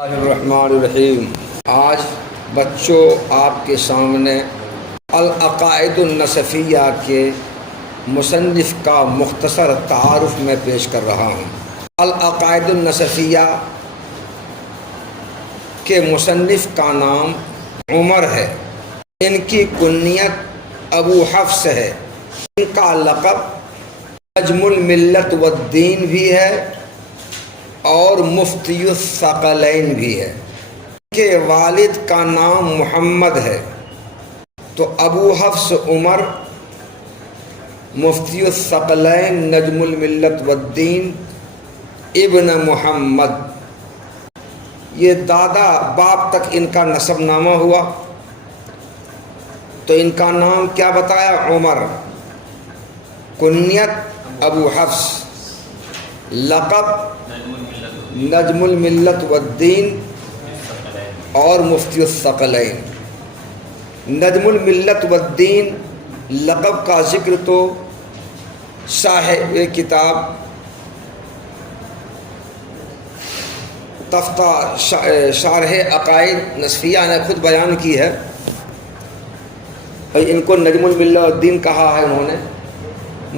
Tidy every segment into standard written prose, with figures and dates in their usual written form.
الرحمن الرحیم۔ آج بچوں آپ کے سامنے العقائد النصفیہ کے مصنف کا مختصر تعارف میں پیش کر رہا ہوں۔ العقائد النصفیہ کے مصنف کا نام عمر ہے۔ ان کی کنیت ابو حفص ہے۔ ان کا لقب نجم الملت والدین بھی ہے اور مفتی الثقلین بھی ہے۔ ان کے والد کا نام محمد ہے، تو ابو حفص عمر، مفتی الثقلین نجم الملت والدین ابن محمد، یہ دادا باپ تک ان کا نسب نامہ ہوا۔ تو ان کا نام کیا بتایا؟ عمر، کنیت ابو حفص، لقب نجم الملت والدین اور مفتی الثقلین۔ نجم الملت والدین لقب کا ذکر تو صاحب کتاب تفتہ شارح عقائد نصفیہ نے خود بیان کی ہے، اور ان کو نجم الملت والدین کہا ہے انہوں نے۔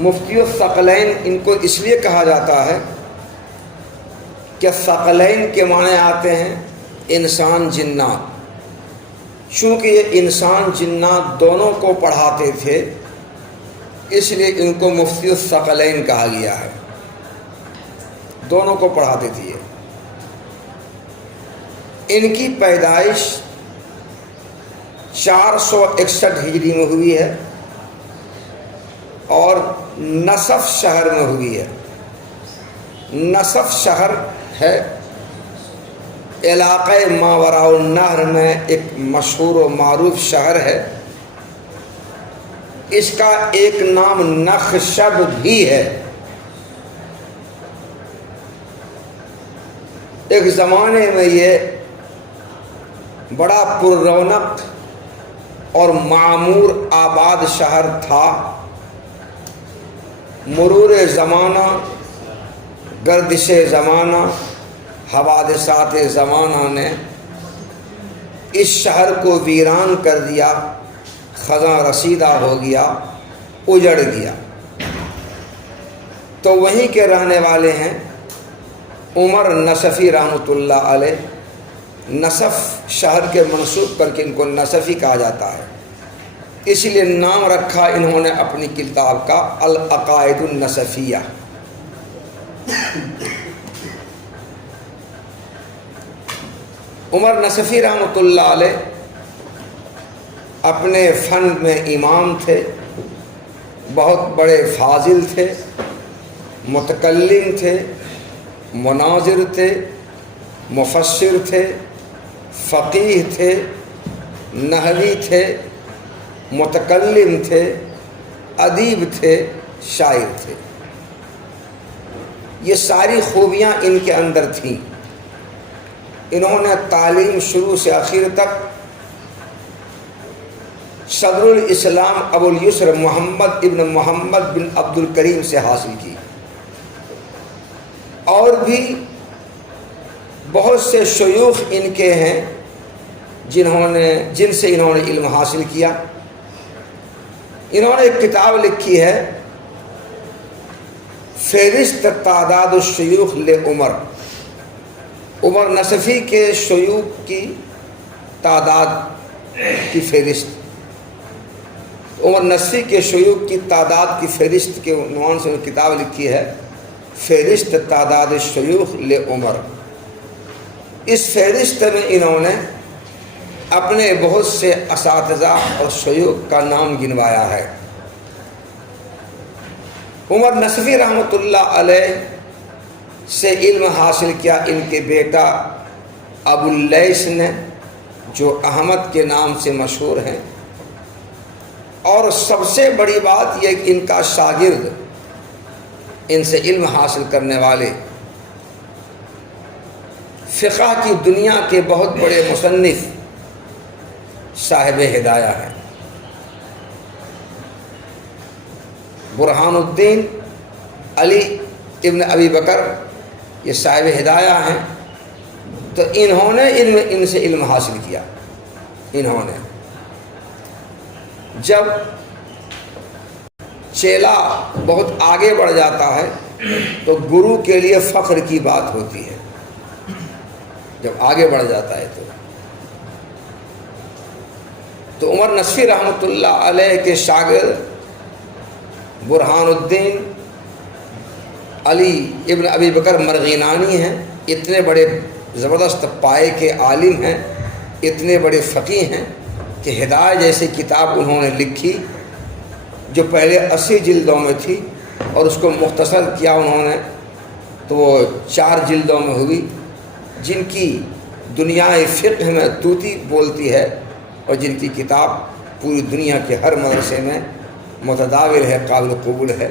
مفتی الثقلین ان کو اس لیے کہا جاتا ہے کہ ثقلین کے معنی آتے ہیں انسان جنات، چونکہ یہ انسان جنات دونوں کو پڑھاتے تھے، اس لیے ان کو مفتی الثقلین کہا گیا ہے۔ دونوں کو پڑھاتے تھے۔ ان کی پیدائش 461 ہجری میں ہوئی ہے اور نصف شہر میں ہوئی ہے۔ نصف شہر ہے علاقہ ماوراء النہر میں ایک مشہور و معروف شہر ہے۔ اس کا ایک نام نخشب بھی ہے۔ ایک زمانے میں یہ بڑا پر رونق اور معمور آباد شہر تھا۔ مرور زمانہ، گردش زمانہ، حوادثات زمانہ نے اس شہر کو ویران کر دیا، خزاں رسیدہ ہو گیا، اجڑ گیا۔ تو وہیں کے رہنے والے ہیں عمر نصفی رحمۃ اللہ علیہ۔ نصف شہر کے منسوب کر کے ان کو نصفی کہا جاتا ہے، اس لیے نام رکھا انہوں نے اپنی کتاب کا العقائد النصفیہ۔ عمر نصفی رحمۃ اللہ علیہ اپنے فن میں امام تھے، بہت بڑے فاضل تھے، متکلم تھے، مناظر تھے، مفسر تھے، فقیہ تھے، نحوی تھے، متکلم تھے، ادیب تھے، شاعر تھے۔ یہ ساری خوبیاں ان کے اندر تھیں۔ انہوں نے تعلیم شروع سے آخر تک صدر الاسلام ابو الیسر محمد ابن محمد بن عبد الکریم سے حاصل کی، اور بھی بہت سے شیوخ ان کے ہیں جن سے انہوں نے علم حاصل کیا۔ انہوں نے ایک کتاب لکھی ہے فہرست تعداد الشیوخ لعمر، عمر نصفی کے شیوخ کی تعداد کی فہرست۔ عمر نصفی کے شیوخ کی تعداد کی فہرست کے عنوان سے کتاب لکھی ہے فہرست تعداد الشیوخ لعمر۔ اس فہرست میں انہوں نے اپنے بہت سے اساتذہ اور شیوخ کا نام گنوایا ہے۔ عمر نصفی رحمۃ اللہ علیہ سے علم حاصل کیا ان کے بیٹا ابو اللیث نے، جو احمد کے نام سے مشہور ہیں، اور سب سے بڑی بات یہ کہ ان کا شاگرد، ان سے علم حاصل کرنے والے فقہ کی دنیا کے بہت بڑے مصنف صاحب ہدایہ ہیں۔ برہان الدین علی ابن ابی بکر یہ صاحب ہدایہ ہیں۔ تو انہوں نے ان سے علم حاصل کیا. انہوں نے جب چیلا بہت آگے بڑھ جاتا ہے تو گرو کے لیے فخر کی بات ہوتی ہے. جب آگے بڑھ جاتا ہے تو عمر نصفی رحمۃ اللہ علیہ کے شاگرد برہان الدین علی ابن ابی بکر مرغینانی ہیں. اتنے بڑے زبردست پائے کے عالم ہیں، اتنے بڑے فقیہ ہیں کہ ہدایہ جیسی کتاب انہوں نے لکھی جو پہلے 80 جلدوں میں تھی، اور اس کو مختصر کیا انہوں نے تو وہ 4 جلدوں میں ہوئی، جن کی دنیا فقہ میں طوطی بولتی ہے اور جن کی کتاب پوری دنیا کے ہر مدرسے میں متداول ہے، قابل قبول ہے.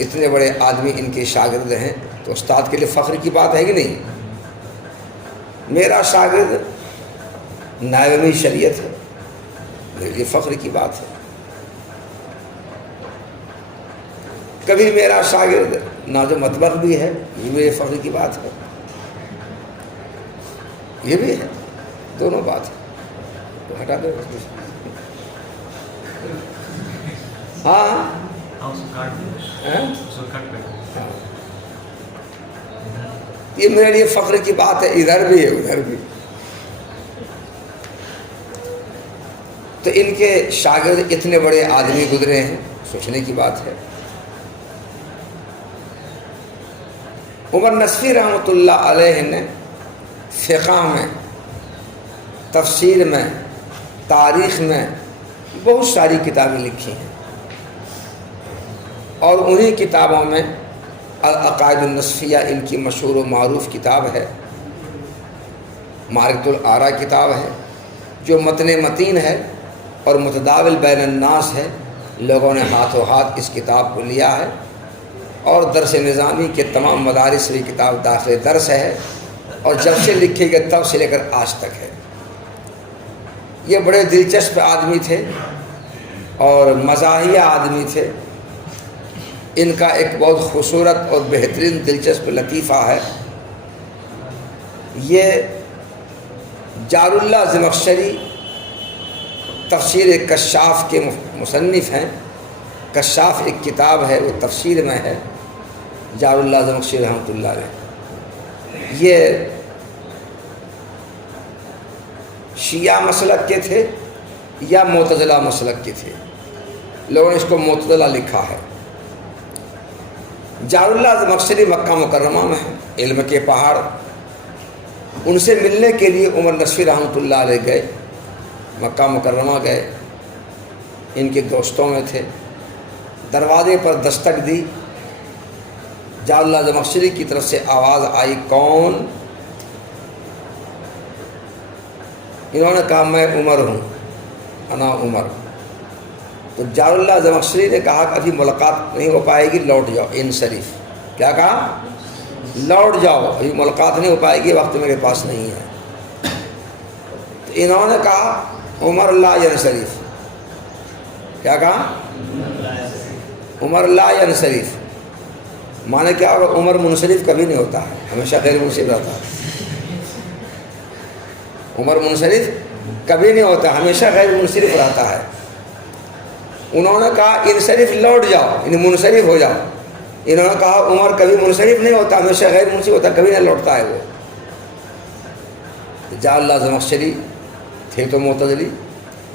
اتنے بڑے آدمی ان کے شاگرد ہیں تو استاد کے لیے فخر کی بات ہے کہ نہیں؟ میرا شاگرد نائبِ شریعت ہے، میرے لیے فخر کی بات ہے. کبھی میرا شاگرد ناز و مطبخ بھی ہے، یہ میرے فخر کی بات ہے. یہ بھی ہے، دونوں بات ہے. تو ہٹا دو. ہاں یہ میرے لیے فخر کی بات ہے، ادھر بھی ہے ادھر بھی. تو ان کے شاگرد اتنے بڑے آدمی گزرے ہیں، سوچنے کی بات ہے. عمر نصفی رحمۃ اللہ علیہ نے فقہ میں، تفسیر میں، تاریخ میں بہت ساری کتابیں لکھی ہیں، اور انہی کتابوں میں العقائد النصفیہ ان کی مشہور و معروف کتاب ہے. معرکۃ الآراء کتاب ہے جو متن متین ہے اور متداول بین الناس ہے. لوگوں نے ہاتھوں ہاتھ اس کتاب کو لیا ہے، اور درس نظامی کے تمام مدارس میں کتاب داخل درس ہے، اور جب سے لکھی گئی تب سے لے کر آج تک ہے. یہ بڑے دلچسپ آدمی تھے اور مزاحیہ آدمی تھے. ان کا ایک بہت خوبصورت اور بہترین دلچسپ لطیفہ ہے. یہ جار اللہ زمخشری تفسیر کشاف کے مصنف ہیں. کشاف ایک کتاب ہے، وہ تفسیر میں ہے. جار اللہ زمخشری رحمۃ اللہ علیہ یہ شیعہ مسلک کے تھے یا معتزلہ مسلک کے تھے. لوگوں نے اس کو معتزلہ لکھا ہے. جار اللہ زمخشری مکہ مکرمہ میں ہے، علم کے پہاڑ. ان سے ملنے کے لیے عمر نصفی رحمۃ اللہ علیہ گئے، مکہ مکرمہ گئے. ان کے دوستوں میں تھے. دروازے پر دستک دی. جار اللہ زمخشری کی طرف سے آواز آئی، کون؟ انہوں نے کہا میں عمر ہوں، انا عمر. تو جار اللہ زمخشری نے کہا کہ ابھی ملاقات نہیں ہو پائے گی، لوٹ جاؤ. انصرف. کیا کہا؟ لوٹ جاؤ، ابھی ملاقات نہیں ہو پائے گی، وقت میرے پاس نہیں ہے. تو انہوں نے کہا عمر لا ینصرف. کیا کہا؟ عمر لا ینصرف. مانے کیا ہوگا؟ عمر منصرف کبھی نہیں ہوتا ہے، ہمیشہ غیر منصرف رہتا ہے. عمر منصرف کبھی نہیں ہوتا، ہمیشہ غیر منصرف رہتا ہے. انہوں نے کہا انصرف، لوٹ جاؤ، یعنی منصرف ہو جاؤ. انہوں نے کہا عمر کبھی منصرف نہیں ہوتا، ہمیشہ غیر منصرف ہوتا، کبھی نہیں لوٹتا ہے وہ. جار اللہ زمخشری تھے تو معتزلی،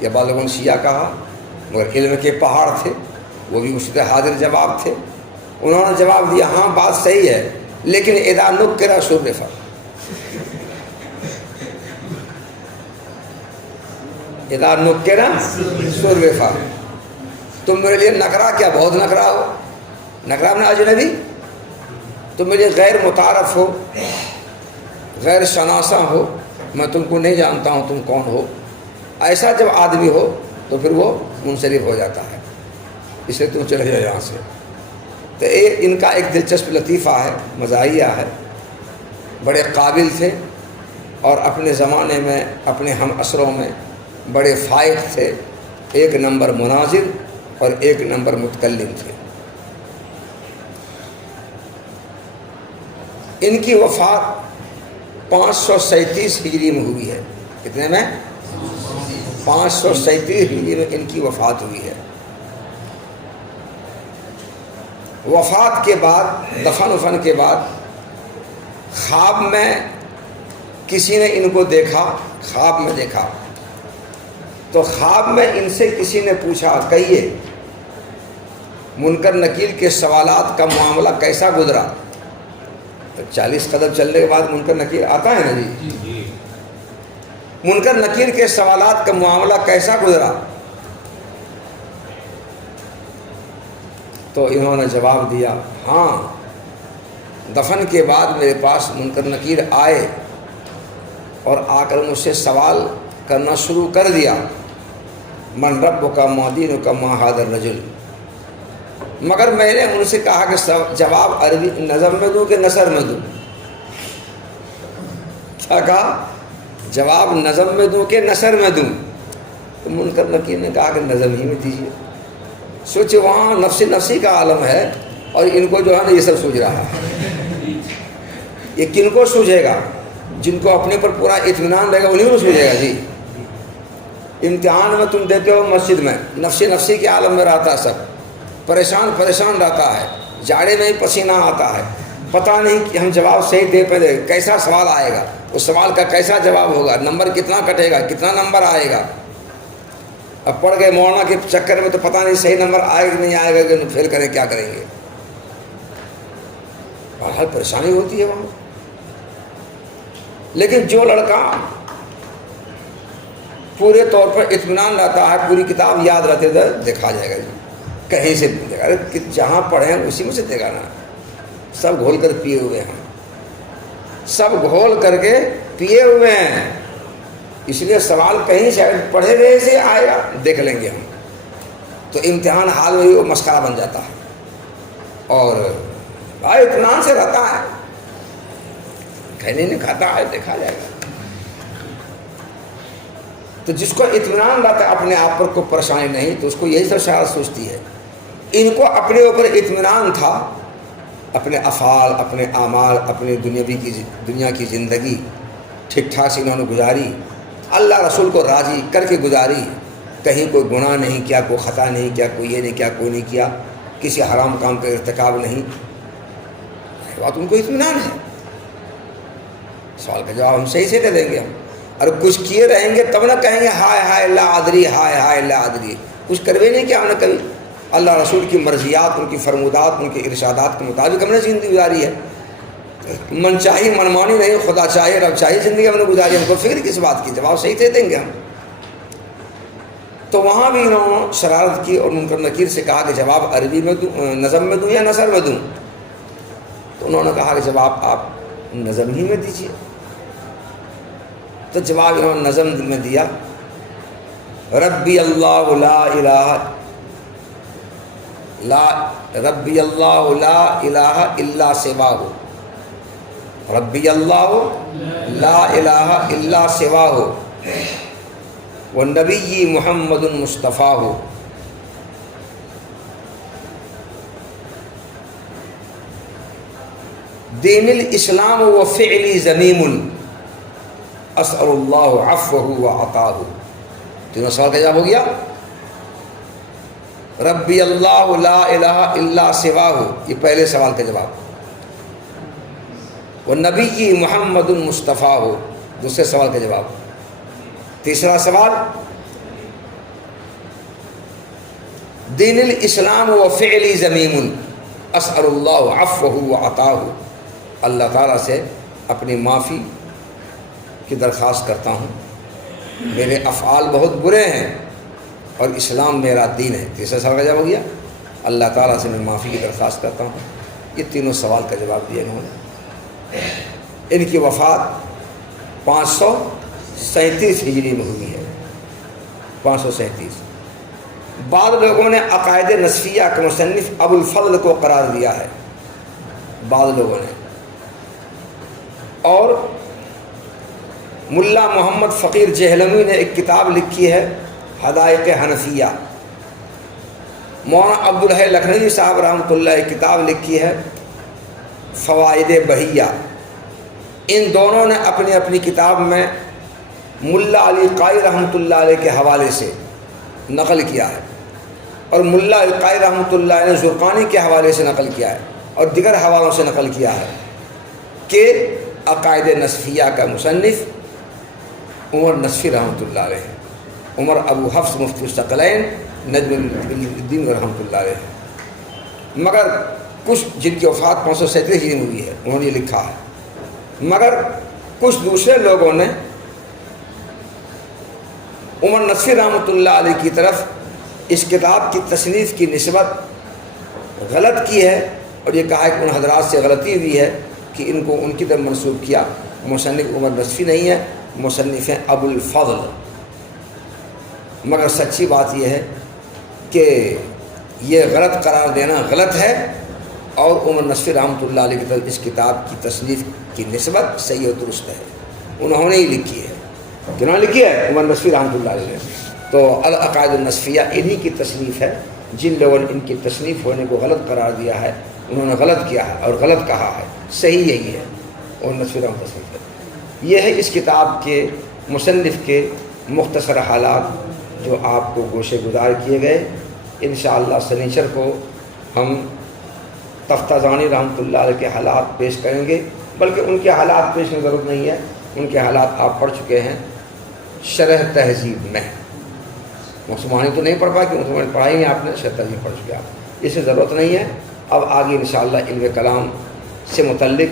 یا بعض لوگوں نے شیعہ کہا، مگر علم کے پہاڑ تھے. وہ بھی اسی طرح حاضر جواب تھے. انہوں نے جواب دیا ہاں بات صحیح ہے، لیکن اذا نکر شرف. اذا نکر شرف. تم میرے لیے نکرا کیا، بہت نکرا ہو. نکرا میں اجنبی، تم میرے غیر متعارف ہو، غیر شناسا ہو، میں تم کو نہیں جانتا ہوں تم کون ہو. ایسا جب آدمی ہو تو پھر وہ منصرف ہو جاتا ہے، اس لیے تم چلے جاؤ یہاں سے. تو یہ ان کا ایک دلچسپ لطیفہ ہے، مزاحیہ ہے. بڑے قابل تھے اور اپنے زمانے میں اپنے ہم عصروں میں بڑے فائق تھے. 1 نمبر مناظر اور 1 نمبر متکلم تھے. ان کی وفات 537 ہجری میں ہوئی ہے. کتنے میں؟ 537 ہجری میں ان کی وفات ہوئی ہے. وفات کے بعد، دفن کے بعد خواب میں کسی نے ان کو دیکھا، خواب میں دیکھا تو خواب میں ان سے کسی نے پوچھا کہیے منکر نکیر کے سوالات کا معاملہ کیسا گزرا؟ 40 قدم چلنے کے بعد منکر نکیر آتا ہے نا جی. منکر نکیر کے سوالات کا معاملہ کیسا گزرا؟ تو انہوں نے جواب دیا ہاں، دفن کے بعد میرے پاس منکر نکیر آئے اور آ کر مجھ سے سوال کرنا شروع کر دیا، من ربک ما دینک ما ھذا الرجل. مگر میں نے ان سے کہا کہ جواب عربی نظم میں دوں کہ نثر میں دوں؟ کیا کہا؟ جواب نظم میں دوں کہ نثر میں دوں؟ تو منکر نکیر نے کہا کہ نظم ہی میں دیجیے. سوچے وہاں نفسی کا عالم ہے اور ان کو جو ہے نا یہ سب سوچ رہا ہے. یہ کن کو سوچے گا؟ جن کو اپنے پر پورا اطمینان رہے گا انہیں کو سوچے گا جی. امتحان میں تم دیتے ہو مسجد میں، نفسی کے عالم میں رہتا ہے، سب پریشان رہتا ہے، جاڑے میں ہی پسینہ آتا ہے، پتہ نہیں کہ ہم جواب صحیح دے پہ دے، کیسا سوال آئے گا، اس سوال کا کیسا جواب ہوگا، نمبر کتنا کٹے گا، کتنا نمبر آئے گا. اب پڑھ گئے مولانا کے چکر میں تو پتہ نہیں صحیح نمبر آئے گا نہیں آئے گا، کہ فیل کریں کیا کریں گے. بہرحال پریشانی ہوتی ہے وہاں. لیکن جو لڑکا پورے طور پر اطمینان رہتا ہے، پوری کتاب یاد رہتے تو دیکھا جائے گا جی، کہیں سے دیکھا، جہاں پڑھیں اسی میں سے دیکھا نا. سب گھول کر پیے ہوئے ہیں، سب گھول کر کے پیے ہوئے ہیں، اس لیے سوال کہیں شاید پڑھے گئے سے آئے گا، دیکھ لیں گے ہم. تو امتحان حال میں بھی وہ مسخرہ بن جاتا ہے اور بھائی اطمینان سے رہتا ہے، کھانے نہیں کھاتا ہے، دیکھا جائے گا. تو جس کو اطمینان رہتا ہے اپنے آپ پر کوئی پریشانی نہیں، تو اس کو یہی سب شاید سوچتی ہے. ان کو اپنے اوپر اطمینان تھا، اپنے افعال، اپنے اعمال، اپنی دنیا کی زندگی ٹھیک ٹھاک سے انہوں نے گزاری، اللہ رسول کو راضی کر کے گزاری، کہیں کوئی گناہ نہیں کیا، کوئی خطا نہیں کیا، کوئی یہ نہیں کیا، کوئی نہیں کیا، کسی حرام کام کا ارتکاب نہیں. بات ان کو اطمینان ہے. سوال کا جواب ہم صحیح سے دے دیں گے. ہم اور کچھ کیے رہیں گے تب نہ کہیں گے ہائے ہائے لا ادری، ہائے ہائے لا ادری. کچھ کروے نہیں کیا ہم نے کبھی. اللہ رسول کی مرضیات، ان کی فرمودات، ان کے ارشادات کے مطابق ہم نے زندگی گزاری ہے. من چاہی منمانی نہیں، خدا چاہے رب چاہے زندگی ہم نے گزاری. ہم کو فکر کس بات کی؟ جواب صحیح دے دیں گے ہم. تو وہاں بھی انہوں نے شرارت کی اور منکر نکیر سے کہا کہ جواب عربی میں دوں، نظم میں دوں یا نثر میں دوں؟ تو انہوں نے کہا کہ جواب آپ نظم ہی میں دیجیے. تو جواب انہوں نے نظم میں دیا، ربی اللہ لا الہ ربی اللہ لا الہ الا سواہ، ربی اللہ لا الہ الا سواہ والنبی محمد مصطفیٰ. دین الاسلام و فعلی ذمیم اسأل اللہ عفوہ و عطاہ. تینوں سوال کا جواب ہو گیا. ربی اللہ لا الہ الا سواہ، یہ پہلے سوال کا جواب. والنبی محمد مصطفیٰ، دوسرے سوال کا جواب. تیسرا سوال، دین الاسلام و فعلی ذمیم اسأل اللہ عفوہ و عطاہ. اللہ تعالیٰ سے اپنی معافی کی درخواست کرتا ہوں، میرے افعال بہت برے ہیں اور اسلام میرا دین ہے. تیسرا سوال کا جواب ہو گیا. اللہ تعالیٰ سے میں معافی کی درخواست کرتا ہوں. یہ تینوں سوال کا جواب دیا انہوں نے. ان کی وفات 537 ہجری میں ہوئی ہے. 537. بعض لوگوں نے عقائد نصفیہ کے مصنف ابو الفضل کو قرار دیا ہے، بعض لوگوں نے، اور ملا محمد فقیر جہلمی نے ایک کتاب لکھی ہے حدائق حنفیہ. مولانا عبدالحی لکھنوی صاحب رحمۃ اللہ ایک کتاب لکھی ہے فوائد بہیہ. ان دونوں نے اپنی اپنی کتاب میں ملا علی قاری رحمۃ اللہ علیہ کے حوالے سے نقل کیا ہے، اور ملا علی قاری رحمۃ اللہ علیہ نے زرقانی کے حوالے سے نقل کیا ہے، اور دیگر حوالوں سے نقل کیا ہے کہ عقائد نصفیہ کا مصنف عمر نصفی رحمۃ اللہ علیہ ہے، عمر ابو حفص مفتی الثقلین نجم الدین رحمۃ اللہ علیہ ہے۔ مگر کچھ جن کی وفات 537 ہجری میں ہوئی ہے انہوں نے یہ لکھا ہے، مگر کچھ دوسرے لوگوں نے عمر نصفی رحمۃ اللہ علیہ کی طرف اس کتاب کی تصنیف کی نسبت غلط کی ہے، اور یہ کہا ہے کہ ان حضرات سے غلطی ہوئی ہے کہ ان کو ان کی طرف منسوب کیا۔ مصنف عمر نصفی نہیں ہے، مصنف ہیں ابو الفضل۔ مگر سچی بات یہ ہے کہ یہ غلط قرار دینا غلط ہے، اور عمر نصفی رحمۃ اللہ علیہ کی طرف اس کتاب کی تصنیف کی نسبت صحیح و درست ہے، انہوں نے ہی لکھی ہے۔ کنہوں نے لکھی ہے؟ عمر نصفی رحمۃ اللہ علیہ نے۔ تو العقائد النصفیہ انہی کی تصنیف ہے، جن لوگوں نے ان کی تصنیف ہونے کو غلط قرار دیا ہے انہوں نے غلط کیا ہے اور غلط کہا ہے، صحیح یہی ہے، عمر نصفی رحمۃ اللہ تصنیف ہے۔ یہ ہے اس کتاب کے مصنف کے مختصر حالات جو آپ کو گوشے گزار کیے گئے۔ انشاءاللہ سنیچر کو ہم تفتازانی رحمۃ اللہ علیہ کے حالات پیش کریں گے، بلکہ ان کے حالات پیش کی ضرورت نہیں ہے، ان کے حالات آپ پڑھ چکے ہیں شرح تہذیب میں۔ مسلمانی تو نہیں پڑھ پائے کہ مسلمانی پڑھائی نہیں آپ نے، شرح تہذیب پڑھ چکے آپ، اس سے ضرورت نہیں ہے۔ اب آگے انشاءاللہ علم کلام سے متعلق